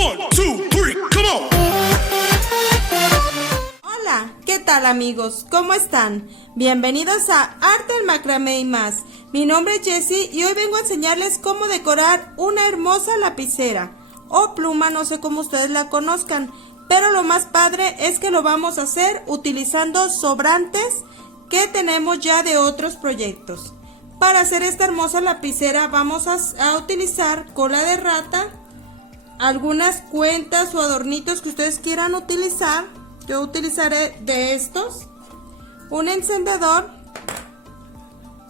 1, 2, 3, come on. Hola, ¿qué tal amigos? ¿Cómo están? Bienvenidos a Arte del Macramé y más. Mi nombre es Jessie y hoy vengo a enseñarles cómo decorar una hermosa lapicera o pluma, no sé cómo ustedes la conozcan, pero lo más padre es que lo vamos a hacer utilizando sobrantes que tenemos ya de otros proyectos. Para hacer esta hermosa lapicera vamos a utilizar cola de rata, algunas cuentas o adornitos que ustedes quieran utilizar. Yo utilizaré de estos, un encendedor,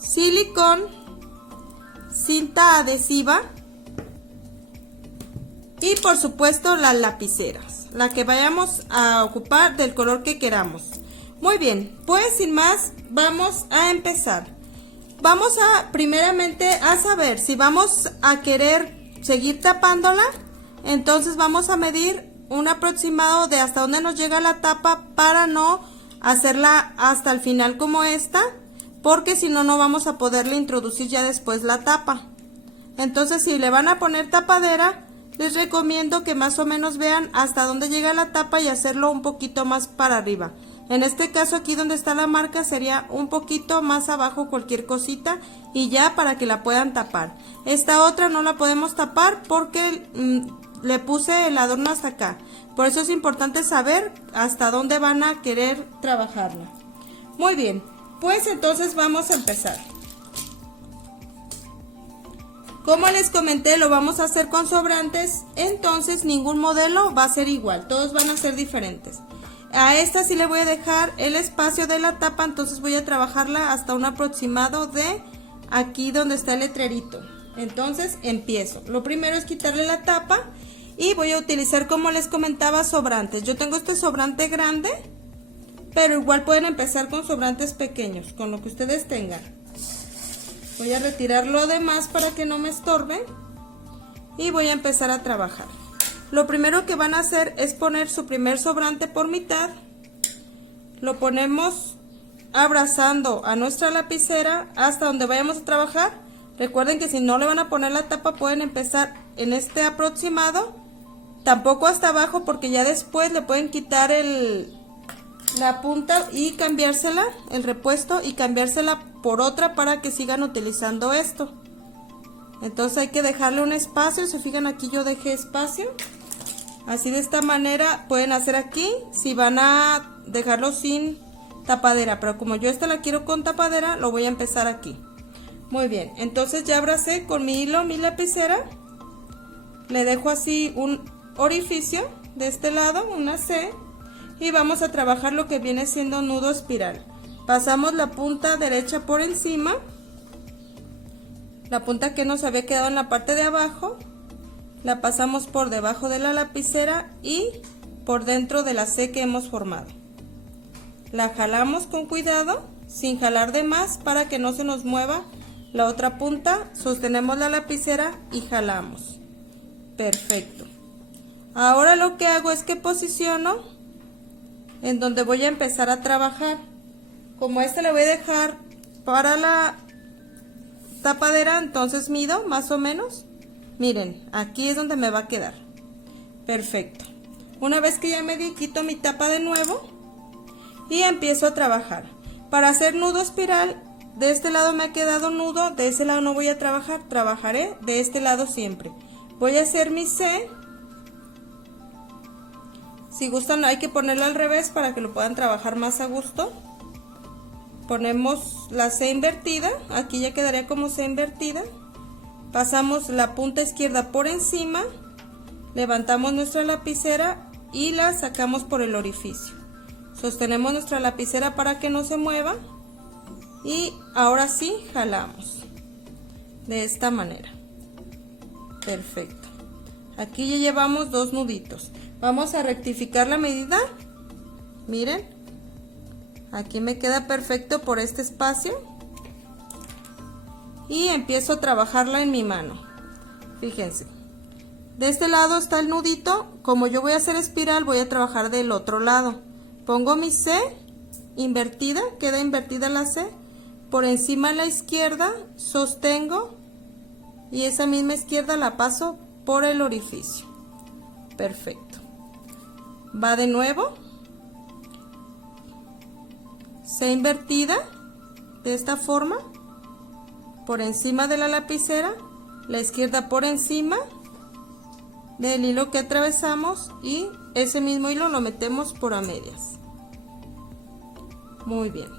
silicón, cinta adhesiva y por supuesto las lapiceras, la que vayamos a ocupar del color que queramos. Muy bien, pues sin más vamos a empezar. Vamos a primeramente a saber si vamos a querer seguir tapándola. Entonces vamos a medir un aproximado de hasta dónde nos llega la tapa para no hacerla hasta el final como esta, porque si no, no vamos a poderle introducir ya después la tapa. Entonces si le van a poner tapadera, les recomiendo que más o menos vean hasta dónde llega la tapa y hacerlo un poquito más para arriba. En este caso aquí donde está la marca sería un poquito más abajo cualquier cosita y ya para que la puedan tapar. Esta otra no la podemos tapar porque le puse el adorno hasta acá. Por eso es importante saber hasta dónde van a querer trabajarla. Muy bien, pues entonces vamos a empezar. Como les comenté, lo vamos a hacer con sobrantes, entonces ningún modelo va a ser igual, todos van a ser diferentes. A esta sí le voy a dejar el espacio de la tapa, entonces voy a trabajarla hasta un aproximado de aquí donde está el letrerito. Entonces empiezo. Lo primero es quitarle la tapa y voy a utilizar, como les comentaba, sobrantes. Yo tengo este sobrante grande, pero igual pueden empezar con sobrantes pequeños, con lo que ustedes tengan. Voy a retirar lo demás para que no me estorbe y voy a empezar a trabajar. Lo primero que van a hacer es poner su primer sobrante por mitad. Lo ponemos abrazando a nuestra lapicera hasta donde vayamos a trabajar. Recuerden que si no le van a poner la tapa pueden empezar en este aproximado, tampoco hasta abajo porque ya después le pueden quitar la punta y cambiársela, el repuesto, y cambiársela por otra para que sigan utilizando esto. Entonces hay que dejarle un espacio. Se fijan, aquí yo dejé espacio. Así de esta manera pueden hacer aquí si van a dejarlo sin tapadera, pero como yo esta la quiero con tapadera, lo voy a empezar aquí. Muy bien, entonces ya abracé con mi hilo mi lapicera, le dejo así un orificio de este lado, una C, y vamos a trabajar lo que viene siendo nudo espiral. Pasamos la punta derecha por encima, la punta que nos había quedado en la parte de abajo, la pasamos por debajo de la lapicera y por dentro de la C que hemos formado. La jalamos con cuidado, sin jalar de más para que no se nos mueva la otra punta. Sostenemos la lapicera y jalamos. Perfecto. Ahora lo que hago es que posiciono en donde voy a empezar a trabajar. Como este le voy a dejar para la tapadera, entonces mido más o menos. Miren, aquí es donde me va a quedar. Perfecto. Una vez que ya medí, quito mi tapa de nuevo y empiezo a trabajar. Para hacer nudo espiral, de este lado me ha quedado nudo, de ese lado no voy a trabajar, trabajaré de este lado siempre. Voy a hacer mi C. Si gustan hay que ponerlo al revés para que lo puedan trabajar más a gusto. Ponemos la C invertida, aquí ya quedaría como C invertida. Pasamos la punta izquierda por encima, levantamos nuestra lapicera y la sacamos por el orificio. Sostenemos nuestra lapicera para que no se mueva y ahora sí jalamos de esta manera. Perfecto. Aquí ya llevamos dos nuditos. Vamos a rectificar la medida. Miren, aquí me queda perfecto por este espacio. Y empiezo a trabajarla en mi mano. Fíjense, de este lado está el nudito. Como yo voy a hacer espiral, voy a trabajar del otro lado. Pongo mi C invertida, queda invertida la C. Por encima a la izquierda sostengo y esa misma izquierda la paso por el orificio. Perfecto. Va de nuevo. C invertida, de esta forma, por encima de la lapicera, la izquierda por encima del hilo que atravesamos y ese mismo hilo lo metemos por a medias. Muy bien.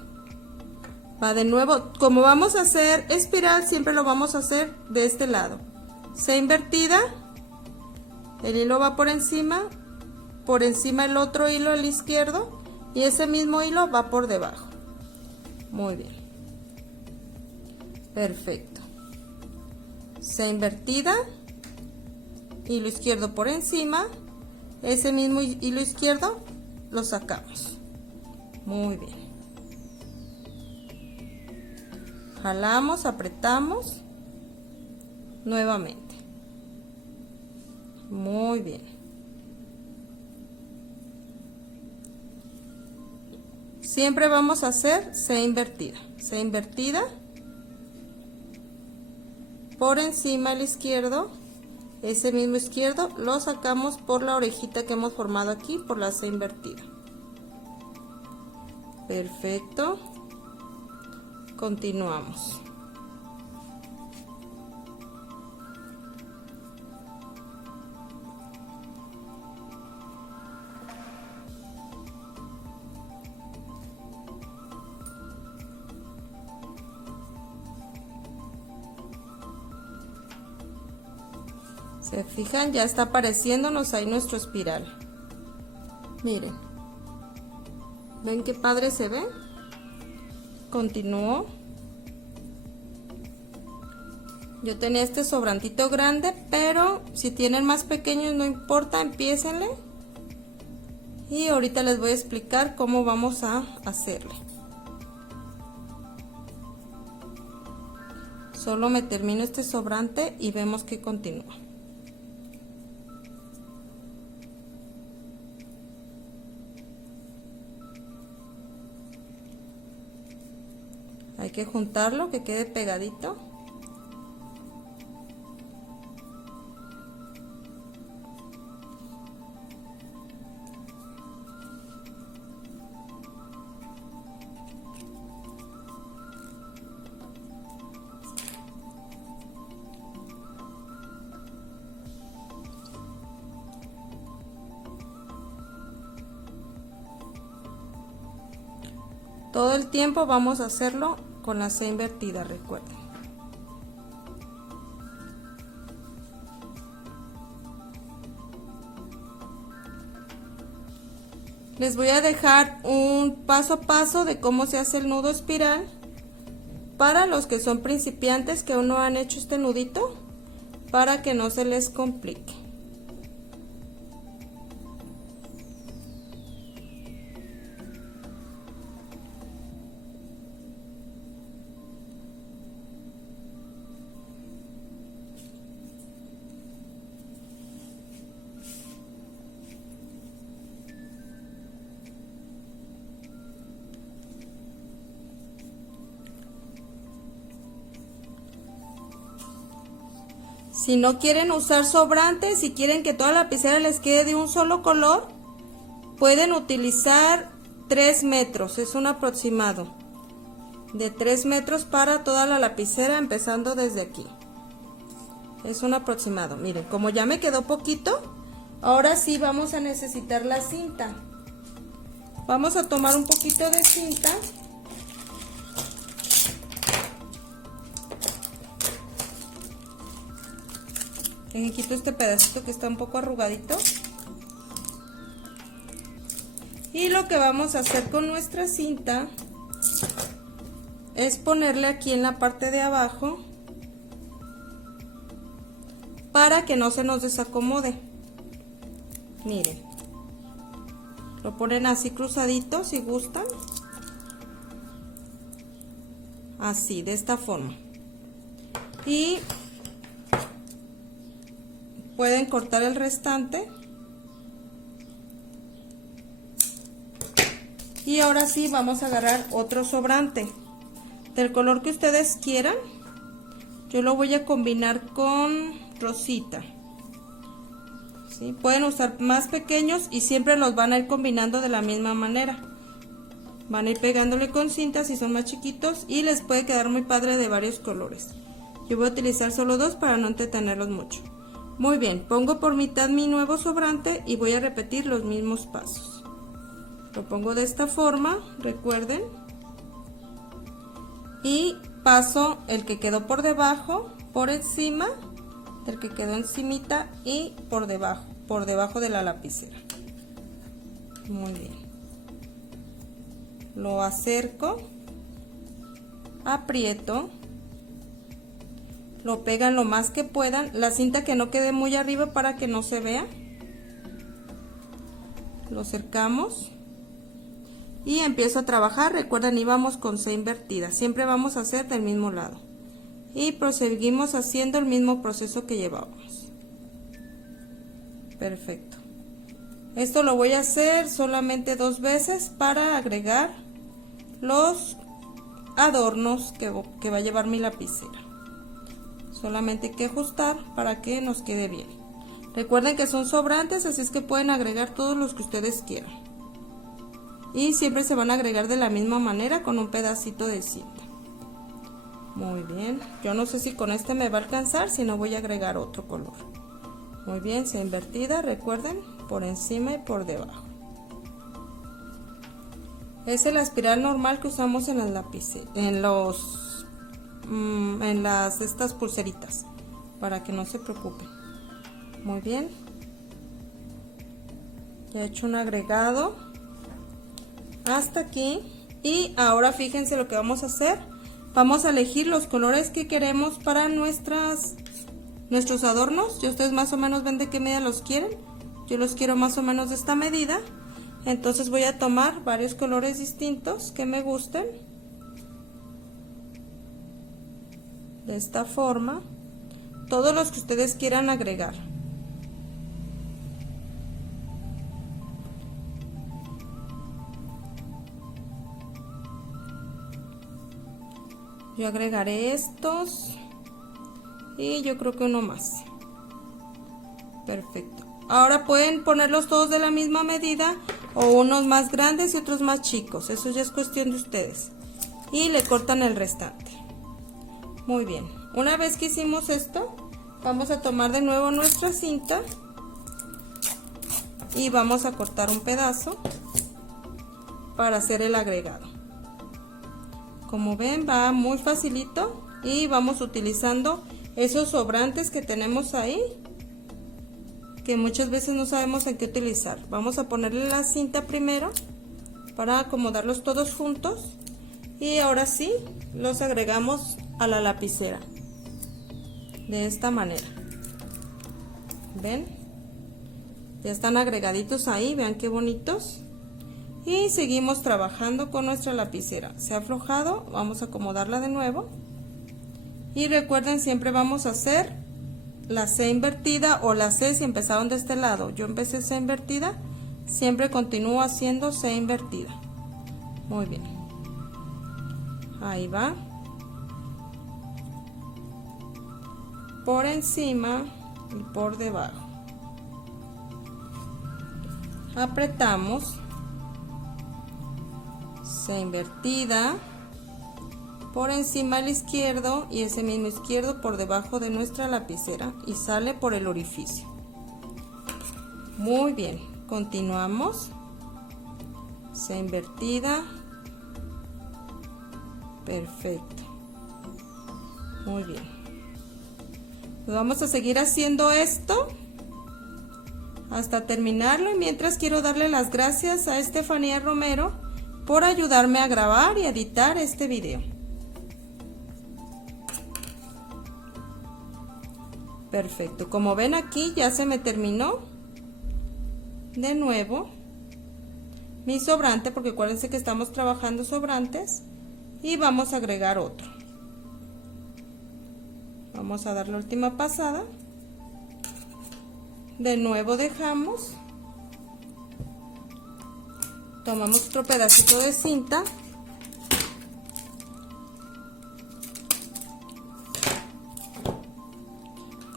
Va de nuevo, como vamos a hacer espiral, siempre lo vamos a hacer de este lado. C invertida, el hilo va por encima el otro hilo, el izquierdo, y ese mismo hilo va por debajo. Muy bien. Perfecto. C invertida, hilo izquierdo por encima, ese mismo hilo izquierdo lo sacamos. Muy bien. Jalamos, apretamos nuevamente. Muy bien. Siempre vamos a hacer C invertida. C invertida, por encima el izquierdo, ese mismo izquierdo lo sacamos por la orejita que hemos formado aquí, por la C invertida. Perfecto. Continuamos. ¿Se fijan? Ya está apareciéndonos ahí nuestro espiral. Miren. ¿Ven qué padre se ve? Continúo. Yo tenía este sobrantito grande, pero si tienen más pequeños no importa, empiécenle. Y ahorita les voy a explicar cómo vamos a hacerle. Solo me termino este sobrante y vemos que continúa. Hay que juntarlo, que quede pegadito. Todo el tiempo vamos a hacerlo con la C invertida, recuerden. Les voy a dejar un paso a paso de cómo se hace el nudo espiral para los que son principiantes que aún no han hecho este nudito, para que no se les complique. Si no quieren usar sobrantes, si quieren que toda la lapicera les quede de un solo color, pueden utilizar 3 metros, es un aproximado de 3 metros para toda la lapicera, empezando desde aquí. Es un aproximado. Miren, como ya me quedó poquito, ahora sí vamos a necesitar la cinta. Vamos a tomar un poquito de cinta. Aquí quito este pedacito que está un poco arrugadito. Y lo que vamos a hacer con nuestra cinta es ponerle aquí en la parte de abajo para que no se nos desacomode. Miren, lo ponen así cruzadito si gustan, así, de esta forma, y pueden cortar el restante. Y ahora sí vamos a agarrar otro sobrante del color que ustedes quieran. Yo lo voy a combinar con rosita. ¿sí? Pueden usar más pequeños y siempre los van a ir combinando de la misma manera. Van a ir pegándole con cinta si son más chiquitos y les puede quedar muy padre de varios colores. Yo voy a utilizar solo 2 para no entretenerlos mucho. Muy bien, pongo por mitad mi nuevo sobrante y voy a repetir los mismos pasos. Lo pongo de esta forma, recuerden. Y paso el que quedó por debajo, por encima del que quedó encimita y por debajo de la lapicera. Muy bien. Lo acerco, aprieto, lo pegan lo más que puedan, la cinta que no quede muy arriba para que no se vea. Lo acercamos y empiezo a trabajar. Recuerden, íbamos con C invertida, siempre vamos a hacer del mismo lado y proseguimos haciendo el mismo proceso que llevábamos. Perfecto. Esto lo voy a hacer solamente 2 veces para agregar los adornos que va a llevar mi lapicera. Solamente hay que ajustar para que nos quede bien. Recuerden que son sobrantes, así es que pueden agregar todos los que ustedes quieran. Y siempre se van a agregar de la misma manera con un pedacito de cinta. Muy bien, yo no sé si con este me va a alcanzar, si no voy a agregar otro color. Muy bien, C invertida, recuerden, por encima y por debajo. Es la espiral normal que usamos en las lápices, estas pulseritas, para que no se preocupen. Muy bien, ya he hecho un agregado hasta aquí y ahora fíjense lo que vamos a hacer. Vamos a elegir los colores que queremos para nuestros adornos. Y ustedes más o menos ven de qué medida los quieren. Yo los quiero más o menos de esta medida. Entonces voy a tomar varios colores distintos que me gusten. De esta forma. Todos los que ustedes quieran agregar. Yo agregaré estos. Y yo creo que uno más. Perfecto. Ahora pueden ponerlos todos de la misma medida o unos más grandes y otros más chicos. Eso ya es cuestión de ustedes. Y le cortan el restante. Muy bien. Una vez que hicimos esto, vamos a tomar de nuevo nuestra cinta y vamos a cortar un pedazo para hacer el agregado. Como ven, va muy facilito y vamos utilizando esos sobrantes que tenemos ahí, que muchas veces no sabemos en qué utilizar. Vamos a ponerle la cinta primero para acomodarlos todos juntos y ahora sí los agregamos a la lapicera de esta manera. ¿Ven? Ya están agregaditos ahí, vean qué bonitos. Y seguimos trabajando con nuestra lapicera. Se ha aflojado, vamos a acomodarla de nuevo. Y recuerden, siempre vamos a hacer la C invertida o la C si empezaron de este lado. Yo empecé C invertida, siempre continúo haciendo C invertida. Muy bien. Ahí va. Por encima y por debajo. Apretamos. C invertida por encima al izquierdo y ese mismo izquierdo por debajo de nuestra lapicera y sale por el orificio. Muy bien, continuamos. C invertida. Perfecto. Muy bien. Pues vamos a seguir haciendo esto hasta terminarlo y mientras quiero darle las gracias a Estefanía Romero por ayudarme a grabar y editar este video. Perfecto, como ven aquí ya se me terminó de nuevo mi sobrante, porque acuérdense que estamos trabajando sobrantes y vamos a agregar otro. Vamos a dar la última pasada, de nuevo dejamos. Tomamos otro pedacito de cinta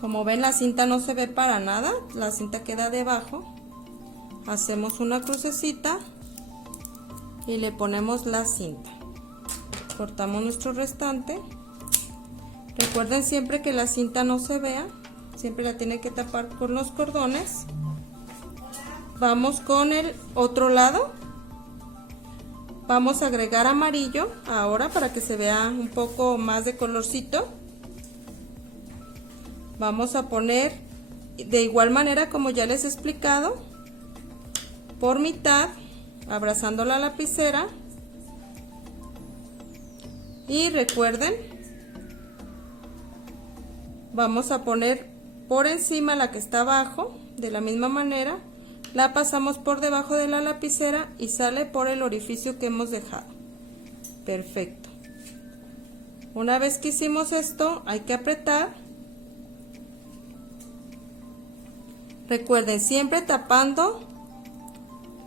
Como ven, la cinta no se ve para nada, la cinta queda debajo. Hacemos una crucecita y le ponemos la cinta. Cortamos nuestro restante. Recuerden siempre que la cinta no se vea, siempre la tiene que tapar con los cordones. Vamos con el otro lado. Vamos a agregar amarillo ahora para que se vea un poco más de colorcito. Vamos a poner de igual manera como ya les he explicado, por mitad, abrazando la lapicera. Y recuerden, vamos a poner por encima la que está abajo, de la misma manera, la pasamos por debajo de la lapicera y sale por el orificio que hemos dejado. Perfecto. Una vez que hicimos esto, hay que apretar. Recuerden, siempre tapando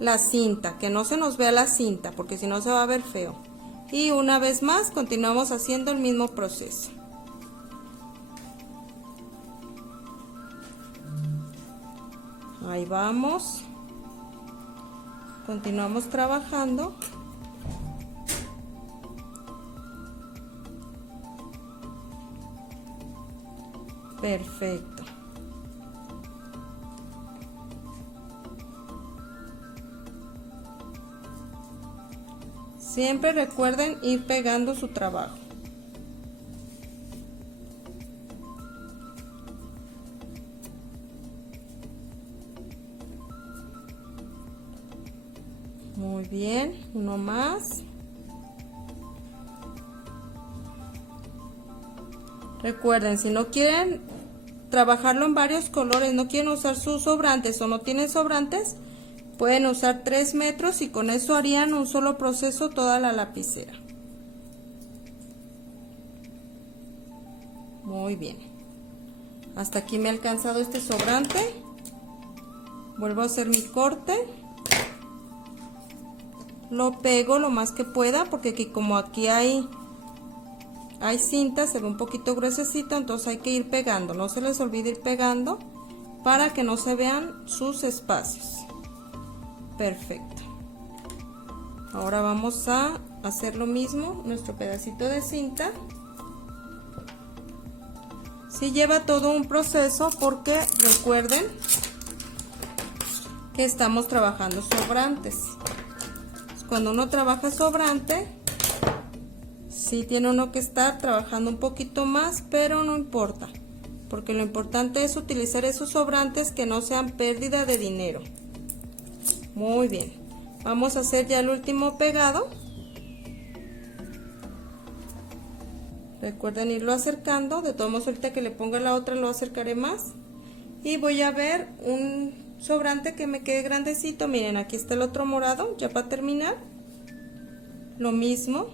la cinta, que no se nos vea la cinta, porque si no se va a ver feo. Y una vez más, continuamos haciendo el mismo proceso. Ahí vamos. Continuamos trabajando. Perfecto. Siempre recuerden ir pegando su trabajo. Muy bien, uno más. Recuerden, si no quieren trabajarlo en varios colores, no quieren usar sus sobrantes o no tienen sobrantes, pueden usar 3 metros y con eso harían un solo proceso toda la lapicera. Muy bien. Hasta aquí me ha alcanzado este sobrante. Vuelvo a hacer mi corte. Lo pego lo más que pueda porque como aquí hay cinta, se ve un poquito gruesecito, entonces hay que ir pegando. No se les olvide ir pegando para que no se vean sus espacios. Perfecto. Ahora vamos a hacer lo mismo, nuestro pedacito de cinta. Sí lleva todo un proceso porque recuerden que estamos trabajando sobrantes. Cuando uno trabaja sobrante, sí tiene uno que estar trabajando un poquito más, pero no importa, porque lo importante es utilizar esos sobrantes que no sean pérdida de dinero. Muy bien, vamos a hacer ya el último pegado. Recuerden irlo acercando, de todos modos ahorita que le ponga la otra lo acercaré más. Y voy a ver un sobrante que me quede grandecito. Miren, aquí está el otro morado, ya para terminar. Lo mismo,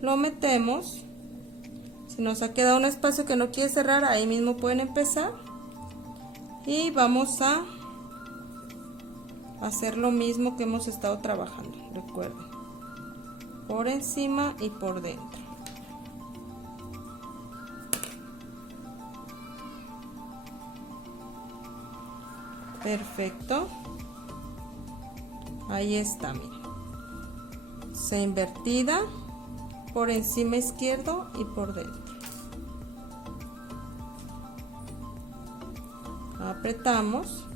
lo metemos. Si nos ha quedado un espacio que no quiere cerrar, ahí mismo pueden empezar. Y vamos a hacer lo mismo que hemos estado trabajando, recuerden, por encima y por dentro. Perfecto. Ahí está, miren. C invertida, por encima izquierdo y por dentro. Apretamos.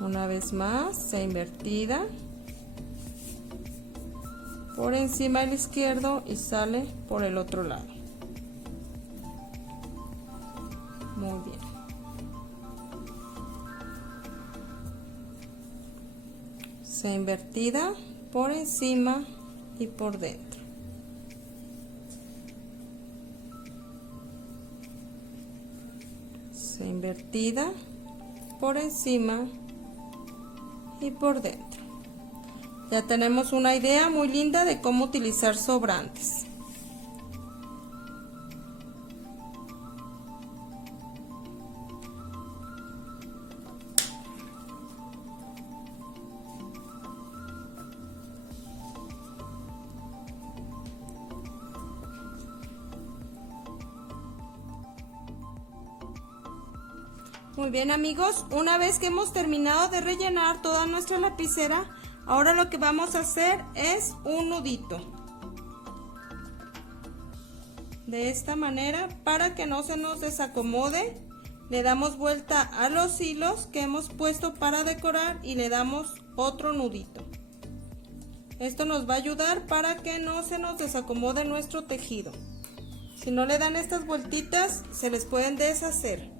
Una vez más, C invertida, por encima del izquierdo y sale por el otro lado. Muy bien. C invertida, por encima y por dentro. C invertida, por encima y por dentro. Ya tenemos una idea muy linda de cómo utilizar sobrantes. Muy bien, amigos, una vez que hemos terminado de rellenar toda nuestra lapicera, ahora lo que vamos a hacer es un nudito. De esta manera, para que no se nos desacomode, le damos vuelta a los hilos que hemos puesto para decorar y le damos otro nudito. Esto nos va a ayudar para que no se nos desacomode nuestro tejido. Si no le dan estas vueltitas, se les pueden deshacer.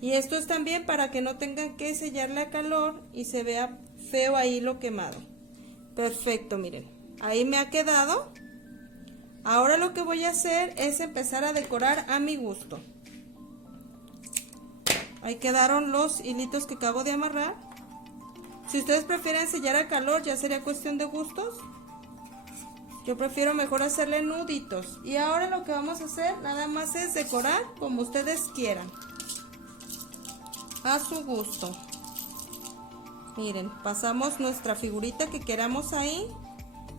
Y esto es también para que no tengan que sellarle a calor y se vea feo ahí lo quemado. Perfecto, miren. Ahí me ha quedado. Ahora lo que voy a hacer es empezar a decorar a mi gusto. Ahí quedaron los hilitos que acabo de amarrar. Si ustedes prefieren sellar a calor, ya sería cuestión de gustos. Yo prefiero mejor hacerle nuditos. Y ahora lo que vamos a hacer nada más es decorar como ustedes quieran. A su gusto. Miren, pasamos nuestra figurita que queramos ahí,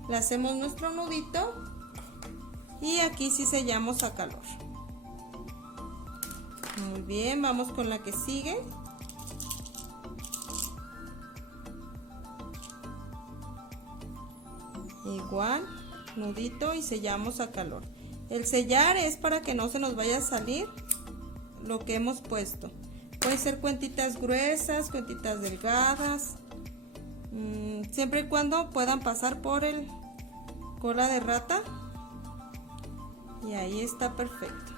le hacemos nuestro nudito y aquí sí sellamos a calor. Muy bien, vamos con la que sigue. Igual, nudito y sellamos a calor. El sellar es para que no se nos vaya a salir lo que hemos puesto. Pueden ser cuentitas gruesas, cuentitas delgadas, siempre y cuando puedan pasar por el cola de rata. Y ahí está perfecto.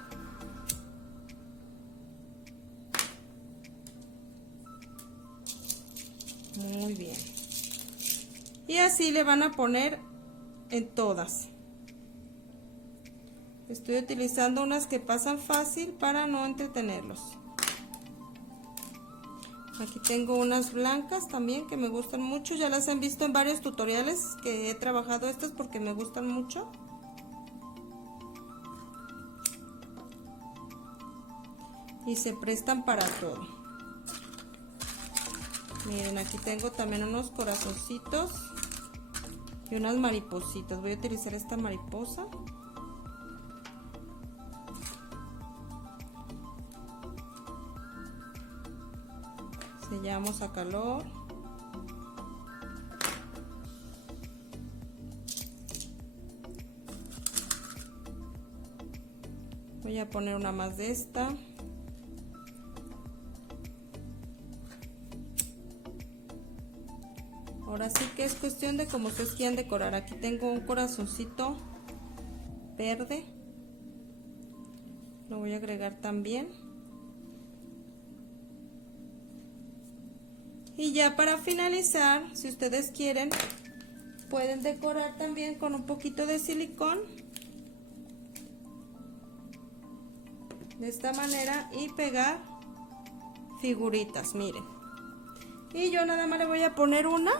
Muy bien. Y así le van a poner en todas. Estoy utilizando unas que pasan fácil para no entretenerlos. Aquí tengo unas blancas también que me gustan mucho. Ya las han visto en varios tutoriales que he trabajado estas porque me gustan mucho. Y se prestan para todo. Miren, aquí tengo también unos corazoncitos y unas maripositas. Voy a utilizar esta mariposa. Sellamos a calor. Voy a poner una más de esta. Ahora sí que es cuestión de cómo ustedes quieran decorar. Aquí tengo un corazoncito verde. Lo voy a agregar también. Y ya para finalizar, si ustedes quieren, pueden decorar también con un poquito de silicón. De esta manera y pegar figuritas, miren. Y yo nada más le voy a poner una.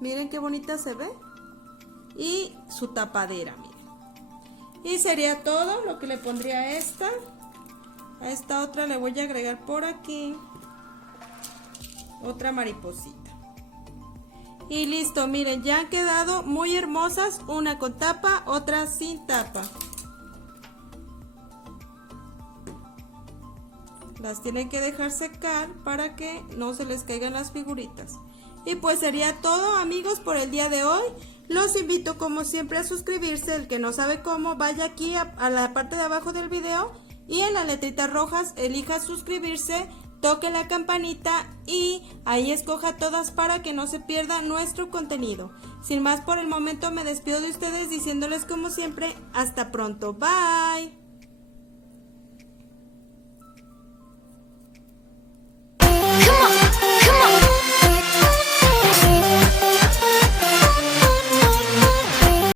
Miren qué bonita se ve. Y su tapadera, miren. Y sería todo lo que le pondría a esta. A esta otra le voy a agregar por aquí otra mariposita. Y listo, miren, ya han quedado muy hermosas. Una con tapa, otra sin tapa. Las tienen que dejar secar para que no se les caigan las figuritas. Y pues sería todo, amigos, por el día de hoy. Los invito como siempre a suscribirse. El que no sabe cómo, vaya aquí a la parte de abajo del video y en las letritas rojas elija suscribirse, toque la campanita y ahí escoja todas para que no se pierda nuestro contenido. Sin más por el momento me despido de ustedes diciéndoles como siempre, hasta pronto, bye.